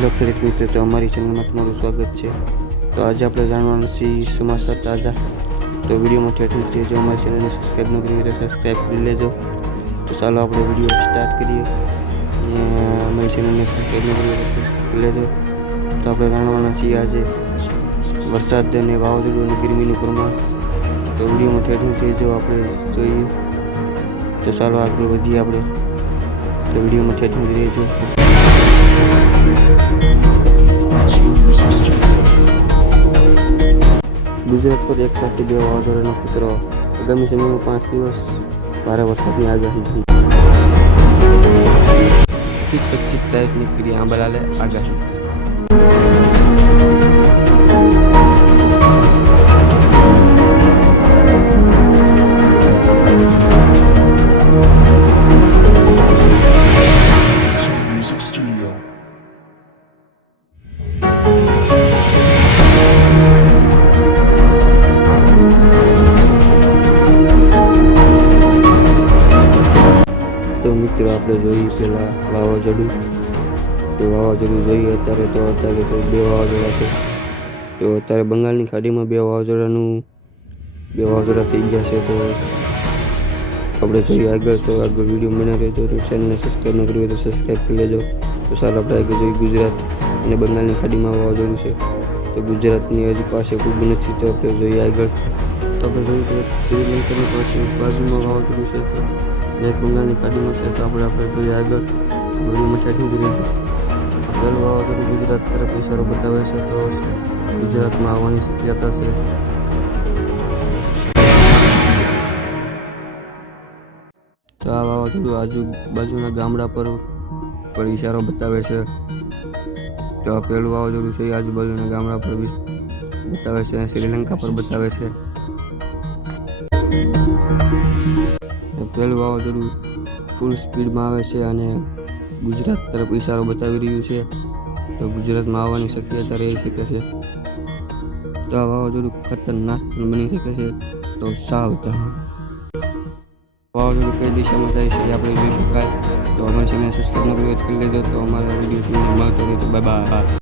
Hello ખેડૂત મિત્રો, તો અમારી ચેનલમાં તમારું સ્વાગત છે। તો આજે આપણે જાણવાનું છે સમાચાર તાજા। તો વિડીયોમાં ઠેઠું રહેજો, અમારી ચેનલને સબસ્ક્રાઈબ ન કરી તો સબસ્ક્રાઈબ કરી લેજો। તો ચાલો આપણે વિડીયો સ્ટાર્ટ કરીએ। અમારી ચેનલને સબસ્ક્રાઈબ ન કરી તો સબસ્ક્રાઈબ કરી લેજો। તો આપણે જાણવાના છીએ આજે વરસાદ અને વાવાઝોડું અને ગરમીનું પ્રમાણ। તો વિડીયોમાં ઠેઠું રહેજો, આપણે જોઈએ। તો ચાલો આગળ વધીએ આપણે। તો વિડીયોમાં ઠેઠું રહેજો। ગુજરાત પર એક સાથે બે વાવાઝોડાનો ખતરો। આગામી સમયમાં 5 દિવસ ભારે વરસાદની આગાહી। 25 તારીખની કરી આંબાલાલે આગાહી। તો મિત્રો આપણે જોઈએ પહેલાં વાવાઝોડું। તો વાવાઝોડું જોઈએ અત્યારે તો બે વાવાઝોડા છે। તો અત્યારે બંગાળની ખાડીમાં બે વાવાઝોડા થઈ ગયા છે। તો આપણે જોઈએ આગળ। તો આગળ વિડીયો બનાવી રહેજો। તો ચેનલને સબસ્ક્રાઈબ ન કરી હોય તો સબસ્ક્રાઈબ કરી લેજો। તો ચાલો આપણે આગળ જોઈએ ગુજરાત અને બંગાળની ખાડીમાં વાવાઝોડું છે। તો ગુજરાતની હજી પાસે ખૂબ નથી। તો આપણે જોઈએ આગળ। તો આપણે જોઈએ કે શ્રીલંકાની પાસે બાજુમાં વાવાઝોડું છે અને એક બંગાળની ખાડીમાં છે। તો આપણે જોઈએ આગળ વિડીયોમાં સેટિંગ કરી છે। પહેલું વાવાઝોડું ગુજરાત તરફ ઇશારો બતાવે છે। તો ગુજરાતમાં આવવાની શક્યતા છે। તો આ વાવાઝોડું આજુબાજુના ગામડા પર ઇશારો બતાવે છે। તો આ પહેલું વાવાઝોડું છે એ આજુબાજુના ગામડા પર બતાવે છે, શ્રીલંકા પર બતાવે છે। પહેલું વાવાઝોડું ફૂલ સ્પીડમાં આવે છે અને ગુજરાત તરફ ઇશારો બતાવી રહ્યું છે। તો ગુજરાતમાં આવવાની શક્યતા રહી શકે છે। તો આ વાવાઝોડું ખતરનાક બની શકે છે। તો સાવધાન। વાવાઝોડું કઈ દિશામાં જાય છે એ આપણે જોઈ શકાય। તો અમારી ચેનલ સબસ્ક્રાઈબ ન કરી લેજો। તો અમારા વિડીયો તમને મળતો રહે। તો બાય બાય।